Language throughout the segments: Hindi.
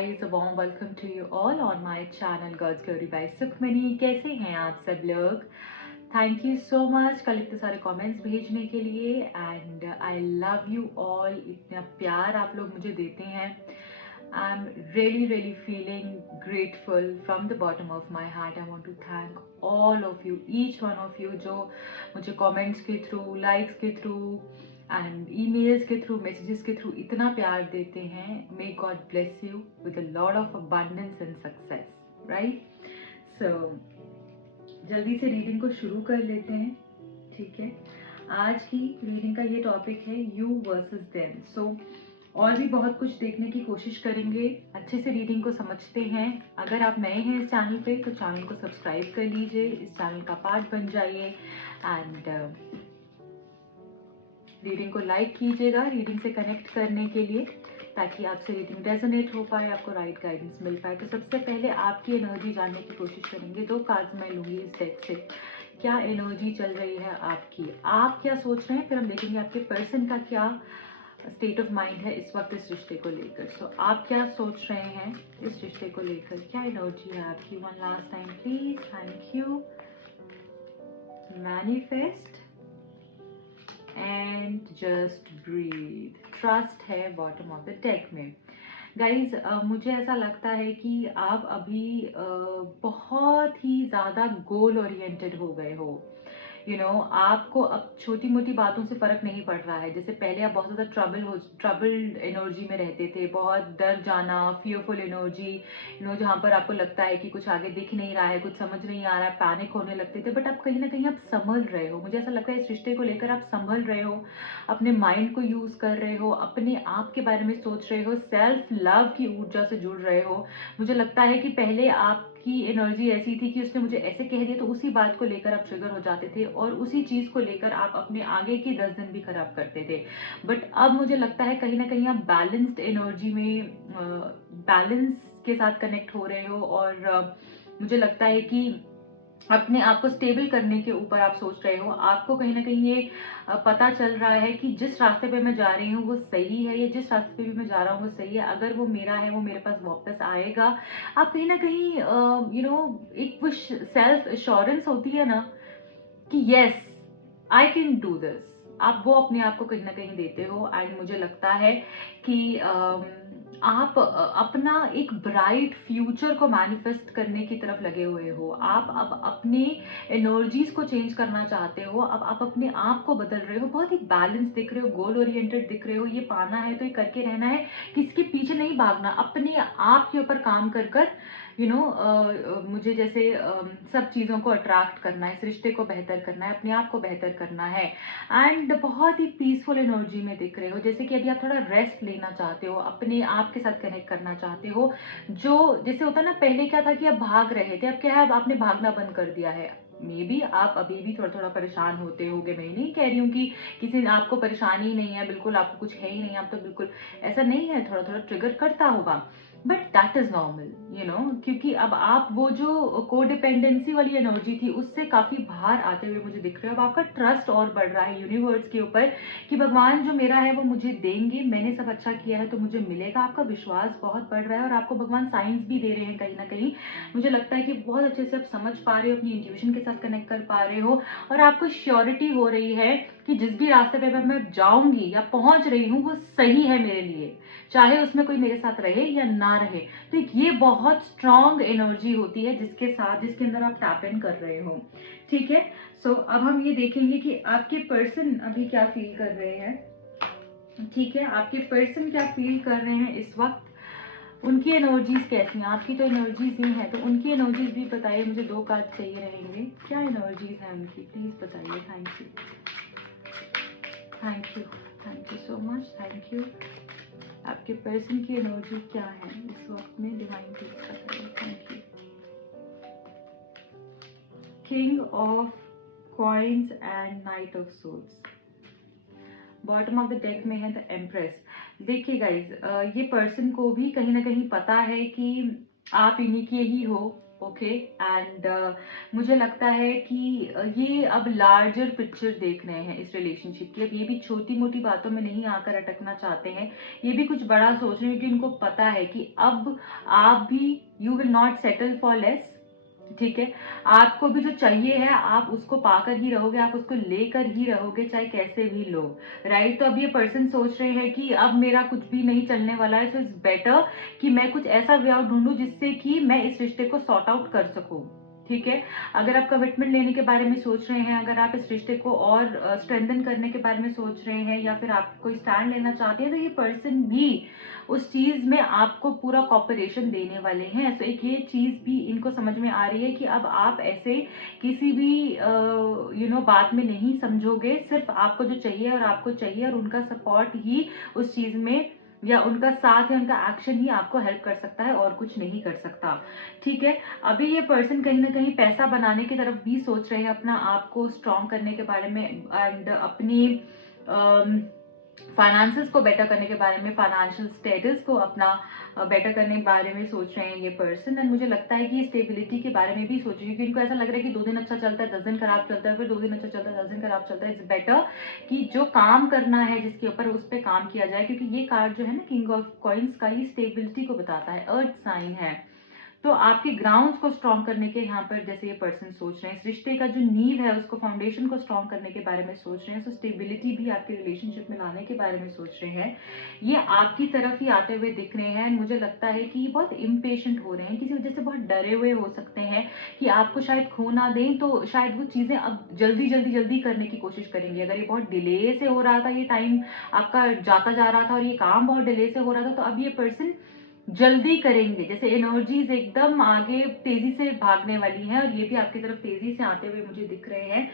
guys, a warm welcome to you all on my channel God's Glory by Sukhmani. कैसे हैं आप सब लोग? थैंक यू सो मच कल इतने सारे कमेंट्स भेजने के लिए and I love you all. इतना प्यार आप लोग मुझे देते हैं। I am really feeling grateful from the bottom of my heart. I want to thank all of you, each one of you जो मुझे कमेंट्स के थ्रू, लाइक्स के थ्रू एंड ईमेल्स के थ्रू, मैसेजेस के थ्रू इतना प्यार देते हैं। May God bless you with a lot of abundance and success, right? So जल्दी से रीडिंग को शुरू कर लेते हैं, ठीक है? आज की रीडिंग का ये टॉपिक है यू वर्सेस देम। सो और भी बहुत कुछ देखने की कोशिश करेंगे, अच्छे से रीडिंग को समझते हैं। अगर आप नए हैं इस चैनल पे तो चैनल को सब्सक्राइब कर लीजिए, इस चैनल का पार्ट बन जाइए एंड रीडिंग को लाइक कीजिएगा रीडिंग से कनेक्ट करने के लिए, ताकि आपसे रीडिंग रेजोनेट हो पाए, आपको राइट गाइडेंस मिल पाए। तो सबसे पहले आपकी एनर्जी जानने की कोशिश करेंगे। 2 कार्ड्स मैं लूंगी इस डेक से। क्या एनर्जी चल रही है आपकी, आप क्या सोच रहे हैं, फिर हम देखेंगे आपके पर्सन का क्या स्टेट ऑफ माइंड है इस वक्त इस रिश्ते को लेकर। सो आप क्या सोच रहे हैं इस रिश्ते को लेकर, क्या एनर्जी है आपकी? One last time please. Thank you. Manifest and just breathe. Trust है बॉटम ऑफ द डेक में। गाइज मुझे ऐसा लगता है कि आप अभी बहुत ही ज्यादा गोल ओरिएंटेड हो गए हो। आपको अब छोटी मोटी बातों से फर्क नहीं पड़ रहा है। जैसे पहले आप बहुत ज्यादा ट्रबल्ड एनर्जी में रहते थे, बहुत डर जाना, फियरफुल एनर्जी, जहां पर आपको लगता है कि कुछ आगे दिख नहीं रहा है, कुछ समझ नहीं आ रहा है, पैनिक होने लगते थे। बट अब कहीं ना कहीं आप संभल रहे हो। मुझे ऐसा लगता है इस रिश्ते को लेकर आप संभल रहे हो, अपने माइंड को यूज कर रहे हो, अपने आप के बारे में सोच रहे हो, सेल्फ लव की ऊर्जा से जुड़ रहे हो। मुझे लगता है कि पहले आपकी एनर्जी ऐसी थी कि उसने मुझे ऐसे कह दिया तो उसी बात को लेकर आप ट्रिगर हो जाते थे और उसी चीज को लेकर आप अपने आगे की 10 दिन भी खराब करते थे। बट अब मुझे लगता है कहीं ना कहीं आप बैलेंस्ड एनर्जी में, बैलेंस के साथ कनेक्ट हो रहे हो और मुझे लगता है कि अपने आप को स्टेबल करने के ऊपर आप सोच रहे हो। आपको कहीं ना कहीं ये पता चल रहा है कि जिस रास्ते पे मैं जा रही हूँ वो सही है, या जिस रास्ते पे भी मैं जा रहा हूँ वो सही है। अगर वो मेरा है वो मेरे पास वापस आएगा। आप कहीं ना कहीं एक वो सेल्फ एश्योरेंस होती है ना कि yes I can do this, आप वो अपने आप को कहीं ना कहीं देते हो। एंड मुझे लगता है कि आप अपना एक ब्राइट फ्यूचर को मैनिफेस्ट करने की तरफ लगे हुए हो। आप अब अपनी एनर्जीज को चेंज करना चाहते हो, अब आप अपने आप को बदल रहे हो, बहुत ही बैलेंस दिख रहे हो, गोल ओरिएंटेड दिख रहे हो। ये पाना है तो ये करके रहना है, किसके पीछे नहीं भागना, अपने आप के ऊपर काम कर कर मुझे जैसे सब चीजों को अट्रैक्ट करना है, इस रिश्ते को बेहतर करना है, अपने आप को बेहतर करना है। एंड बहुत ही पीसफुल एनर्जी में दिख रहे हो, जैसे कि अभी आप थोड़ा रेस्ट लेना चाहते हो, अपने आप के साथ कनेक्ट करना चाहते हो। जो जैसे होता ना, पहले क्या था कि आप भाग रहे थे, अब क्या है, अब आपने भागना बंद कर दिया है। मे बी आप अभी भी थोड़ा थोड़ा परेशान होते होगे। मैं नहीं कह रही हूँ कि किसी आपको परेशानी नहीं है, बिल्कुल आपको कुछ है ही नहीं, आप तो बिल्कुल ऐसा नहीं है, थोड़ा थोड़ा ट्रिगर करता होगा, बट दैट इज नॉर्मल, क्योंकि अब आप वो जो कोडिपेंडेंसी वाली एनर्जी थी उससे काफी बाहर आते हुए मुझे दिख रहे हो। अब आपका ट्रस्ट और बढ़ रहा है यूनिवर्स के ऊपर कि भगवान जो मेरा है वो मुझे देंगे, मैंने सब अच्छा किया है तो मुझे मिलेगा। आपका विश्वास बहुत बढ़ रहा है और आपको भगवान साइंस भी दे रहे हैं कहीं ना कहीं। मुझे लगता है कि बहुत अच्छे से आप समझ पा रहे हो, अपनी इंट्यूशन के साथ कनेक्ट कर पा रहे हो और आपको श्योरिटी हो रही है कि जिस भी रास्ते पे मैं जाऊंगी या पहुंच रही हूँ वो सही है मेरे लिए, चाहे उसमें कोई मेरे साथ रहे या ना रहे। तो ये बहुत स्ट्रॉन्ग एनर्जी होती है जिसके अंदर आप टैप इन कर रहे हो, ठीक है? सो अब हम ये देखेंगे कि आपके पर्सन अभी क्या फील कर रहे हैं, ठीक है? आपके पर्सन क्या फील कर रहे हैं इस वक्त, उनकी एनर्जीज कैसी हैं? आपकी तो एनर्जीज ही हैं, तो उनकी एनर्जीज भी बताइए। मुझे 2 कार्ड चाहिए रहेंगे। क्या एनर्जीज है उनकी, प्लीज बताइए। Thank you, thank you, thank you so much, thank you. आपके पर्सन की एनर्जी क्या है इस वक्त में, डिवाइन पीस बताइए। Thank you. King of coins and knight of souls. Bottom of the deck में है द एम्प्रेस। देखिए गाइज, ये पर्सन को भी कहीं ना कहीं पता है कि आप इन्हीं के ही हो, ओके एंड मुझे लगता है कि ये अब लार्जर पिक्चर देख रहे हैं इस रिलेशनशिप की। अब ये भी छोटी मोटी बातों में नहीं आकर अटकना चाहते हैं, ये भी कुछ बड़ा सोच रहे हैं, क्योंकि उनको पता है कि अब आप भी, you will not settle for less. ठीक है, आपको भी जो चाहिए है आप उसको पाकर ही रहोगे, आप उसको लेकर ही रहोगे, चाहे कैसे भी लो, राइट। तो अब ये पर्सन सोच रहे हैं कि अब मेरा कुछ भी नहीं चलने वाला है, सो इट्स बेटर कि मैं कुछ ऐसा वे ढूंढूं जिससे कि मैं इस रिश्ते को सॉर्ट आउट कर सकूं। ठीक है, अगर आप कमिटमेंट लेने के बारे में सोच रहे हैं, अगर आप इस रिश्ते को और स्ट्रेंथन करने के बारे में सोच रहे हैं, या फिर आप कोई स्टैंड लेना चाहते हैं, तो ये पर्सन भी उस चीज में आपको पूरा कॉपरेशन देने वाले हैं। तो एक ये चीज भी इनको समझ में आ रही है कि अब आप ऐसे किसी भी बात में नहीं समझोगे, सिर्फ आपको जो चाहिए और आपको चाहिए, और उनका सपोर्ट ही उस चीज में, या उनका साथ या उनका एक्शन ही आपको हेल्प कर सकता है, और कुछ नहीं कर सकता। ठीक है, अभी ये पर्सन कहीं ना कहीं पैसा बनाने की तरफ भी सोच रहे हैं, अपना आप को स्ट्रॉन्ग करने के बारे में, एंड अपनी फाइनेंसेस को बेटर करने के बारे में, फाइनेंशियल स्टेटस को अपना बेटर करने के बारे में सोच रहे हैं ये पर्सन। एंड मुझे लगता है कि स्टेबिलिटी के बारे में भी सोच रही है, क्योंकि इनको ऐसा लग रहा है कि 2 दिन अच्छा चलता है, 10 दिन खराब चलता है, फिर 2 दिन अच्छा चलता है, 10 दिन खराब चलता है। इट्स बेटर कि जो काम करना है जिसके ऊपर, उस पर काम किया जाए, क्योंकि ये कार्ड जो है ना, किंग ऑफ कॉइन्स का, ही स्टेबिलिटी को बताता है, अर्थ साइन है। तो आपके ग्राउंड्स को स्ट्रॉन्ग करने के यहाँ पर जैसे ये पर्सन सोच रहे हैं, इस रिश्ते का जो नींव है उसको, फाउंडेशन को स्ट्रॉन्ग करने के बारे में सोच रहे हैं, सो स्टेबिलिटी भी आपके रिलेशनशिप में लाने के बारे में सोच रहे हैं। ये आपकी तरफ ही आते हुए दिख रहे हैं। मुझे लगता है कि बहुत इम्पेशेंट हो रहे हैं, किसी वजह से बहुत डरे हुए हो सकते हैं कि आपको शायद खो ना दें, तो शायद वो चीजें अब जल्दी जल्दी जल्दी करने की कोशिश करेंगे। अगर ये बहुत डिले से हो रहा था, ये टाइम आपका जाता जा रहा था, और ये काम बहुत डिले से हो रहा था, तो अब ये पर्सन जल्दी करेंगे, जैसे एनर्जीज एकदम आगे तेजी से भागने वाली हैं, और ये भी आपकी तरफ तेजी से आते हुए मुझे दिख रहे हैं।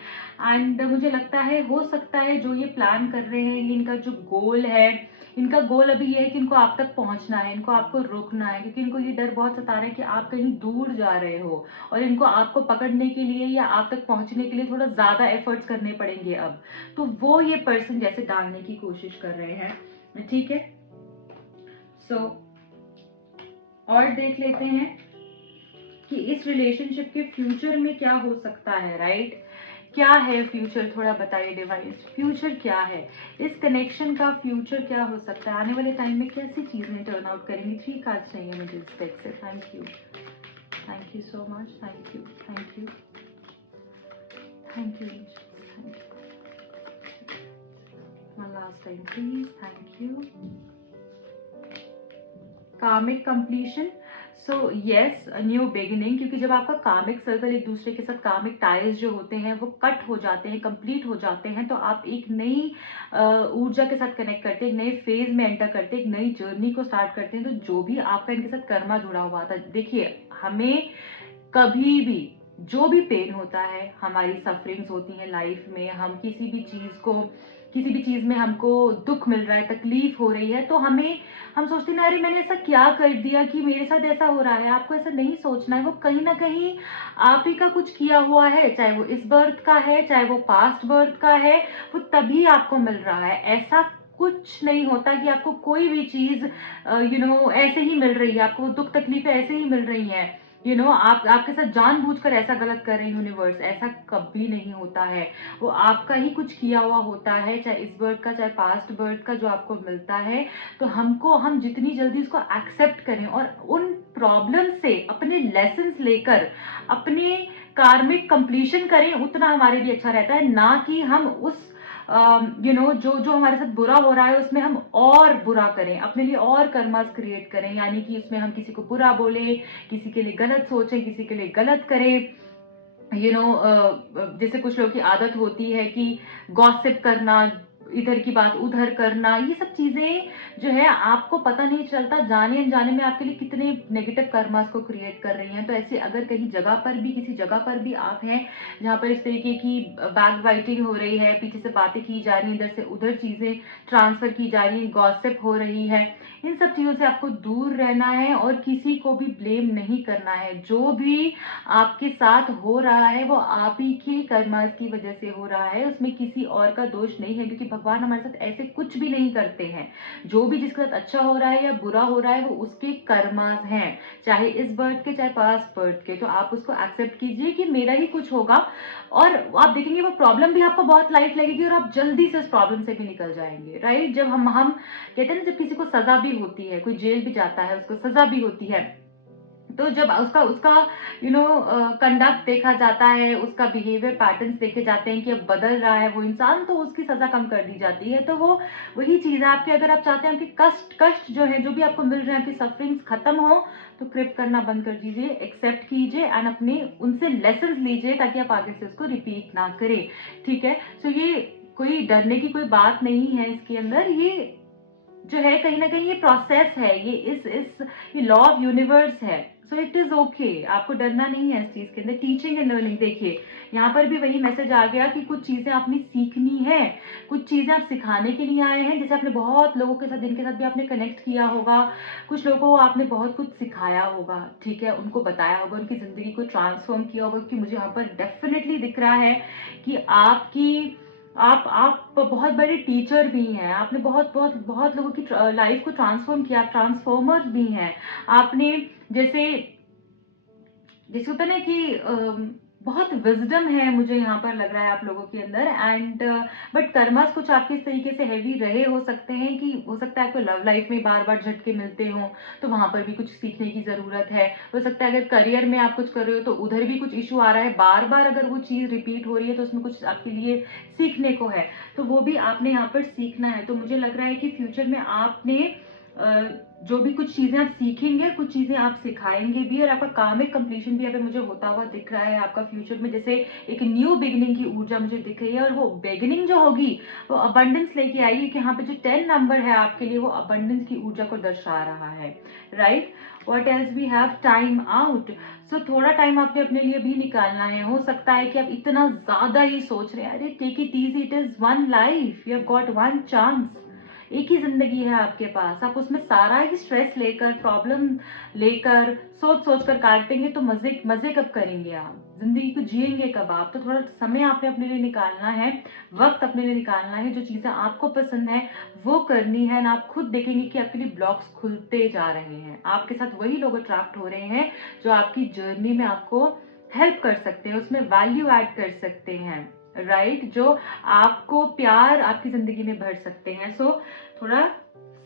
एंड मुझे लगता है, हो सकता है जो ये प्लान कर रहे हैं, ये इनका जो गोल है, इनका गोल अभी ये है कि इनको आप तक पहुंचना है, इनको आपको रोकना है, क्योंकि इनको ये डर बहुत सता रहा है कि आप कहीं दूर जा रहे हो, और इनको आपको पकड़ने के लिए या आप तक पहुंचने के लिए थोड़ा ज्यादा एफर्ट्स करने पड़ेंगे अब। तो वो ये पर्सन जैसे डालने की कोशिश कर रहे हैं। ठीक है, सो और देख लेते हैं कि इस रिलेशनशिप के फ्यूचर में क्या हो सकता है, राइट। क्या है फ्यूचर, थोड़ा बताइए डिवाइस, फ्यूचर क्या है, इस कनेक्शन का फ्यूचर क्या हो सकता है, आने वाले टाइम में कैसी चीजें टर्न आउट करेंगी। 3 कार्ड्स चाहिए मुझे इस डेक से। Thank you so much, thank you, thank you, thank you, thank you. One last time please, thank you. Karmic completion, so yes, new beginning, क्योंकि जब आपका कार्मिक सर्कल एक दूसरे के साथ, कार्मिक टाइज जो होते हैं वो कट हो जाते हैं, कंप्लीट हो जाते हैं, तो आप एक नई ऊर्जा के साथ कनेक्ट करते हैं, एक नए फेज में एंटर करते हैं, एक नई जर्नी को स्टार्ट करते हैं। तो जो भी आपका इनके साथ कर्मा जुड़ा हुआ था, देखिए हमें कभी भी जो भी पेन होता है, हमारी सफरिंग्स होती हैं लाइफ में, हम किसी भी चीज को, किसी भी चीज में हमको दुख मिल रहा है, तकलीफ हो रही है, तो हम सोचते हैं अरे मैंने ऐसा क्या कर दिया कि मेरे साथ ऐसा हो रहा है। आपको ऐसा नहीं सोचना है, वो कहीं ना कहीं आप ही का कुछ किया हुआ है, चाहे वो इस बर्थ का है, चाहे वो पास्ट बर्थ का है, वो तभी आपको मिल रहा है। ऐसा कुछ नहीं होता कि आपको कोई भी चीज ऐसे ही मिल रही है, आपको वो दुख तकलीफें ऐसे ही मिल रही हैं। आप आपके साथ जानबूझकर ऐसा गलत कर रहे हैं यूनिवर्स, ऐसा कभी नहीं होता है। वो आपका ही कुछ किया हुआ होता है, चाहे इस बर्थ का चाहे पास्ट बर्थ का, जो आपको मिलता है। तो हम जितनी जल्दी इसको एक्सेप्ट करें और उन प्रॉब्लम से अपने लेसन्स लेकर अपने कार्मिक कंप्लीशन करें, उतना हमारे लिए अच्छा रहता है। ना कि हम उस जो जो हमारे साथ बुरा हो रहा है उसमें हम और बुरा करें, अपने लिए और कर्मास क्रिएट करें, यानी कि उसमें हम किसी को बुरा बोले, किसी के लिए गलत सोचें, किसी के लिए गलत करें। जैसे कुछ लोगों की आदत होती है कि गॉसिप करना, इधर की बात उधर करना, ये सब चीजें जो है आपको पता नहीं चलता, जाने अनजाने में आपके लिए कितने नेगेटिव कर्मास को क्रिएट कर रही हैं। तो ऐसे अगर कहीं जगह पर भी, किसी जगह पर भी आप हैं जहां पर इस तरीके की बैक बाइटिंग हो रही है, पीछे से बातें की जा रही है, इधर से उधर चीजें ट्रांसफर की जा रही है, गॉसिप हो रही है, इन सब चीजों से आपको दूर रहना है और किसी को भी ब्लेम नहीं करना है। जो भी आपके साथ हो रहा है वो आप ही के कर्मास की वजह से हो रहा है, उसमें किसी और का दोष नहीं है, क्योंकि भगवान हमारे साथ ऐसे कुछ भी नहीं करते हैं। जो भी जिसके साथ अच्छा हो रहा है या बुरा हो रहा है वो उसके कर्मास हैं, चाहे इस बर्थ के चाहे पास्ट बर्थ के। तो आप उसको एक्सेप्ट कीजिए कि मेरा ही कुछ होगा, और आप देखेंगे वो प्रॉब्लम भी आपको बहुत लाइट लगेगी और आप जल्दी से उस प्रॉब्लम से भी निकल जाएंगे, राइट। जब हम कहते हैं ना, जब किसी को सजा भी होती है, कोई जेल भी जाता है, उसको सजा भी होती है, तो जब उसका उसका कंडक्ट देखा जाता है, उसका बिहेवियर पैटर्न्स देखे जाते हैं कि अब बदल रहा है वो इंसान, तो उसकी सजा कम कर दी जाती है। तो वो वही चीज है आपके, अगर आप चाहते हैं कि कष्ट जो है, जो भी आपको मिल रहे हैं, आपकी सफरिंग्स खत्म हो, तो क्रिप करना बंद कर दीजिए, एक्सेप्ट कीजिए एंड अपने उनसे लेसन लीजिए, ताकि आप आगे से उसको रिपीट ना करें, ठीक है। सो ये कोई डरने की कोई बात नहीं है इसके अंदर, ये जो है कहीं ना कहीं ये प्रोसेस है, ये लॉ ऑफ यूनिवर्स है। सो इट इज ओके, आपको डरना नहीं है इस चीज के अंदर। टीचिंग एंड लर्निंग, देखिए यहाँ पर भी वही मैसेज आ गया कि कुछ चीजें आपने सीखनी है, कुछ चीजें आप सिखाने के लिए आए हैं। जैसे आपने बहुत लोगों के साथ, जिनके साथ भी आपने कनेक्ट किया होगा, कुछ लोगों को आपने बहुत कुछ सिखाया होगा, ठीक है, उनको बताया होगा, उनकी जिंदगी को ट्रांसफॉर्म किया होगा। कि मुझे यहाँ पर डेफिनेटली दिख रहा है कि आप बहुत बड़े टीचर भी हैं, आपने बहुत बहुत बहुत लोगों की लाइफ को ट्रांसफॉर्म किया, आप ट्रांसफॉर्मर भी हैं। आपने जैसे जैसे होता है ना कि बहुत विजडम है, मुझे यहाँ पर लग रहा है आप लोगों के अंदर। एंड बट कर्मास कुछ आपके इस तरीके से हैवी रहे हो सकते हैं कि हो सकता है आपको लव लाइफ में बार बार झटके मिलते हो, तो वहां पर भी कुछ सीखने की जरूरत है। हो सकता है अगर करियर में आप कुछ कर रहे हो तो उधर भी कुछ इशू आ रहा है, बार बार अगर वो चीज रिपीट हो रही है तो उसमें कुछ आपके लिए सीखने को है, तो वो भी आपने यहाँ पर सीखना है। तो मुझे लग रहा है कि फ्यूचर में आपने जो भी कुछ चीजें आप सीखेंगे, कुछ चीजें आप सिखाएंगे भी, और आपका काम एक कंप्लीशन भी यहाँ पे मुझे होता हुआ दिख रहा है। आपका फ्यूचर में जैसे एक न्यू बिगिनिंग की ऊर्जा मुझे दिख रही है, और वो बिगिनिंग जो होगी वो अबंडेंस लेके आएगी। कि यहाँ पे जो 10 नंबर है आपके लिए, वो अबंडेंस की ऊर्जा को दर्शा रहा है, right. What else we have, time out. So थोड़ा टाइम आपने अपने लिए भी निकालना है। हो सकता है कि आप इतना ज्यादा ही सोच रहे हैं, अरे take it easy, it is one life, you have got one chance, एक ही जिंदगी है आपके पास। आप उसमें सारा ही स्ट्रेस लेकर, प्रॉब्लम लेकर, सोच सोच कर काटेंगे तो मजे मजे कब करेंगे आप, जिंदगी को जिएंगे कब आप। तो थोड़ा समय आपने अपने लिए निकालना है, वक्त अपने लिए निकालना है, जो चीजें आपको पसंद है वो करनी है ना। आप खुद देखेंगे कि आपके लिए ब्लॉक्स खुलते जा रहे हैं, आपके साथ वही लोग अट्रैक्ट हो रहे हैं जो आपकी जर्नी में आपको हेल्प कर सकते हैं, उसमें वैल्यू ऐड कर सकते हैं, राइट, जो आपको प्यार आपकी जिंदगी में भर सकते हैं। सो थोड़ा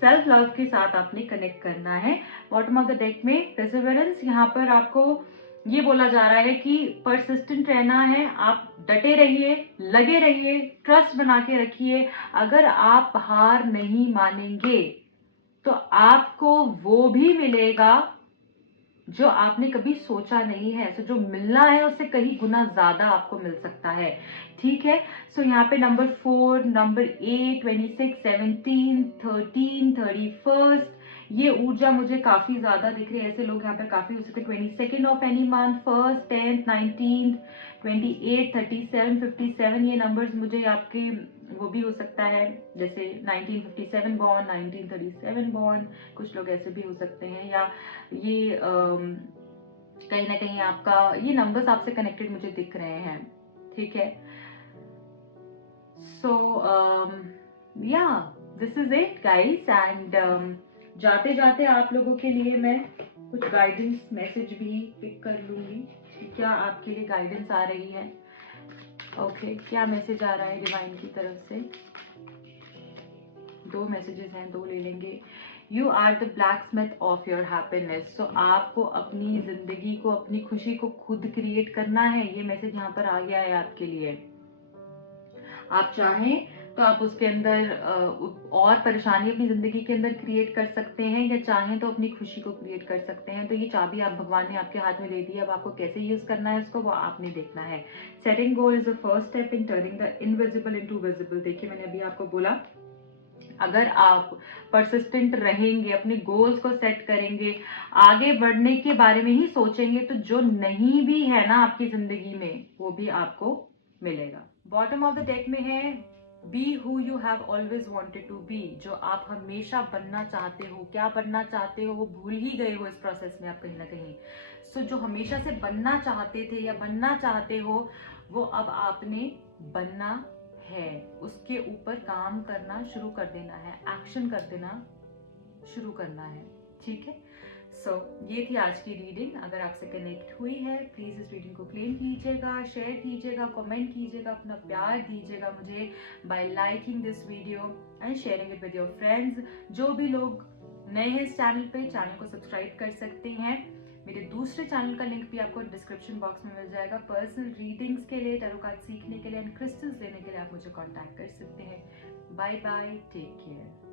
सेल्फ लव के साथ आपने कनेक्ट करना है। बॉटम ऑफ द डेक में परसिवरेंस, यहाँ पर आपको ये बोला जा रहा है कि परसिस्टेंट रहना है, आप डटे रहिए, लगे रहिए, ट्रस्ट बना के रखिए। अगर आप हार नहीं मानेंगे तो आपको वो भी मिलेगा जो आपने कभी सोचा नहीं है। सो जो मिलना है उससे कहीं गुना ज्यादा आपको मिल सकता है, ठीक है। सो यहाँ पे नंबर 4, नंबर 8, 26, 17, 13, 31, ये ऊर्जा मुझे काफी ज्यादा दिख रही है। ऐसे लोग यहाँ पे काफी हो सकते हैं। 22 of any month, 1st, 10th, 19th, 28, 37, 57, ये नंबर्स मुझे आपके वो भी हो सकता है, जैसे 1957 बॉर्न, 1937 बॉर्न, कुछ लोग ऐसे भी हो सकते हैं। या ये कहीं ना कहीं आपका ये नंबर्स आपसे कनेक्टेड मुझे दिख रहे हैं, ठीक है। सो या this is it guys. And जाते जाते आप लोगों के लिए मैं कुछ गाइडेंस मैसेज भी पिक कर लूंगी, क्या आपके लिए गाइडेंस आ रही है। ओके, क्या मैसेज आ रहा है डिवाइन की तरफ से। 2 मैसेजेस हैं, 2 ले लेंगे। You are the blacksmith of your happiness. So आपको अपनी जिंदगी को, अपनी खुशी को खुद क्रिएट करना है, ये मैसेज यहाँ पर आ गया है आपके लिए। आप चाहें तो आप उसके अंदर और परेशानी अपनी जिंदगी के अंदर क्रिएट कर सकते हैं, या चाहें तो अपनी खुशी को क्रिएट कर सकते हैं। तो ये चाबी आप भगवान ने आपके हाथ में दे दी है, अब आपको कैसे यूज करना है उसको, वो आपने देखना है। Setting goal is the first step in turning the invisible into visible. देखिए मैंने अभी आपको बोला, अगर आप परसिस्टेंट रहेंगे, अपने गोल्स को सेट करेंगे, आगे बढ़ने के बारे में ही सोचेंगे, तो जो नहीं भी है ना आपकी जिंदगी में वो भी आपको मिलेगा। बॉटम ऑफ द डेक में है be who you have always wanted to be. जो आप हमेशा बनना चाहते हो, क्या बनना चाहते हो वो भूल ही गए हो इस प्रोसेस में आप कहीं ना कहीं। सो जो हमेशा से बनना चाहते थे या बनना चाहते हो वो अब आपने बनना है उसके ऊपर काम करना शुरू कर देना है, एक्शन कर देना शुरू करना है। ठीक है, सो ये थी आज की रीडिंग। अगर आपसे कनेक्ट हुई है प्लीज इस रीडिंग को क्लेम कीजिएगा, शेयर कीजिएगा, कमेंट कीजिएगा, अपना प्यार दीजिएगा मुझे bye liking this video and sharing it with your friends. जो भी लोग नए हैं इस चैनल पे, चैनल को सब्सक्राइब कर सकते हैं। मेरे दूसरे चैनल का लिंक भी आपको डिस्क्रिप्शन बॉक्स में मिल जाएगा। पर्सनल रीडिंग्स के लिए, टैरो कार्ड सीखने के लिए एंड क्रिस्टल्स लेने के लिए आप मुझे कांटेक्ट कर सकते हैं। Bye bye, take care.